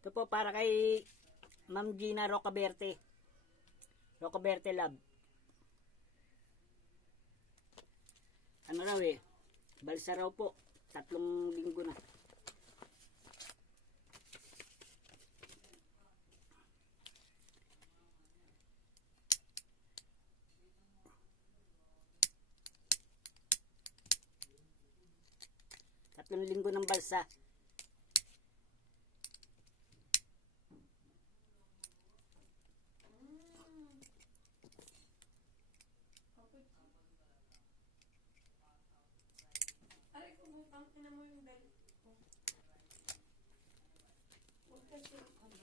Ito po para kay Ma'am Gina Rocaberte. Rocaberte Lab. Ano raw eh? Balsa raw po. 3 linggo na. Tatlong linggo ng balsa. Aray ko, bukang ina mo yung belt ko. Huwag kasi kamay.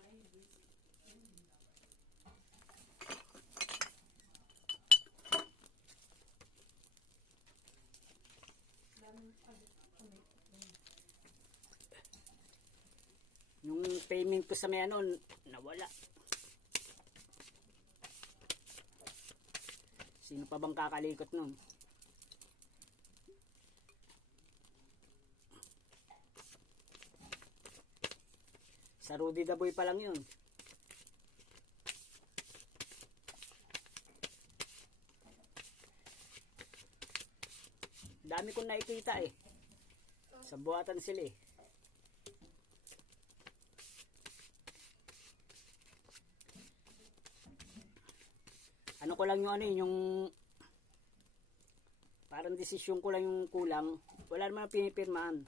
Yung payment ko sa may ano, nawala. Sino pa bang kakalikot nun? Sa Rudy Daboy pa lang yun. Dami kong nakikita eh. Sa buhatan sila eh. Ano ko lang yung ano yung parang desisyon ko lang yung kulang. Wala naman pinipirmahan.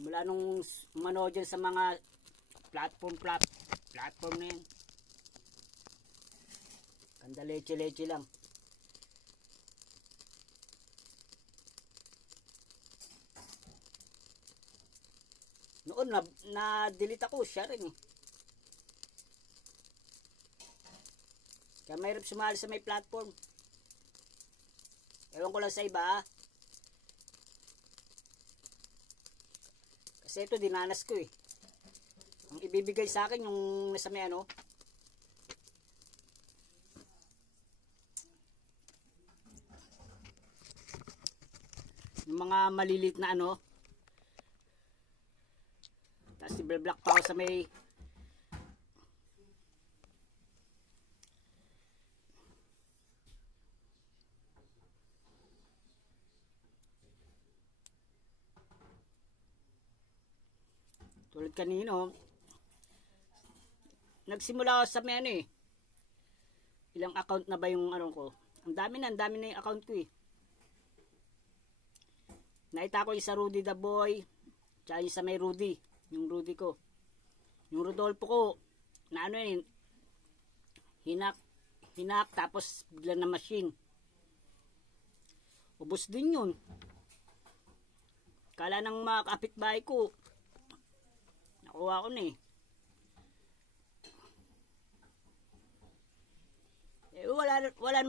Mula nung umano dyan sa mga platform na yan. Kanda leche lang. Noon na-delete ako siya rin eh. Kaya mahirap sumali sa may platform. Ewan ko lang sa iba. Kasi ito dinanas ko eh. Ang ibibigay sa akin yung nasa may ano. Yung mga malilit na ano. Tapos i-block pa ako sa may tulad kanino. Nagsimula ako sa may ano eh. Ilang account na ba yung ano ko? Ang dami na yung account ko eh. Nakita ko yung sa Rudy the Boy. Tsaka yung sa may Rudy. Yung Rudy ko. Yung Rodolfo ko. Na ano yun. Hinak tapos bigla na machine. Ubos din yun. Kala ng mga kapitbahay ko. Nakuha ko na eh. Wala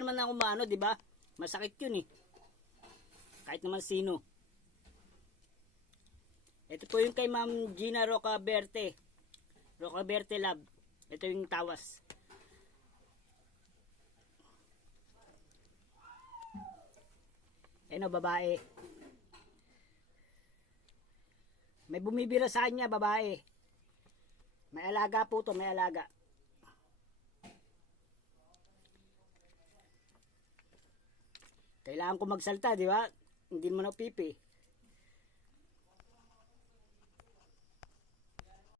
naman na umano, di ba? Masakit 'yun eh. Kahit naman sino. Ito po yung kay Ma'am Gina Rocaberte. Rocaberte Lab. Ito yung tawas. Ano, babae. May bumibira sa kanya, babae. May alaga po to, may alaga. Kailangan ko magsalta, di ba? Hindi mo na pipi.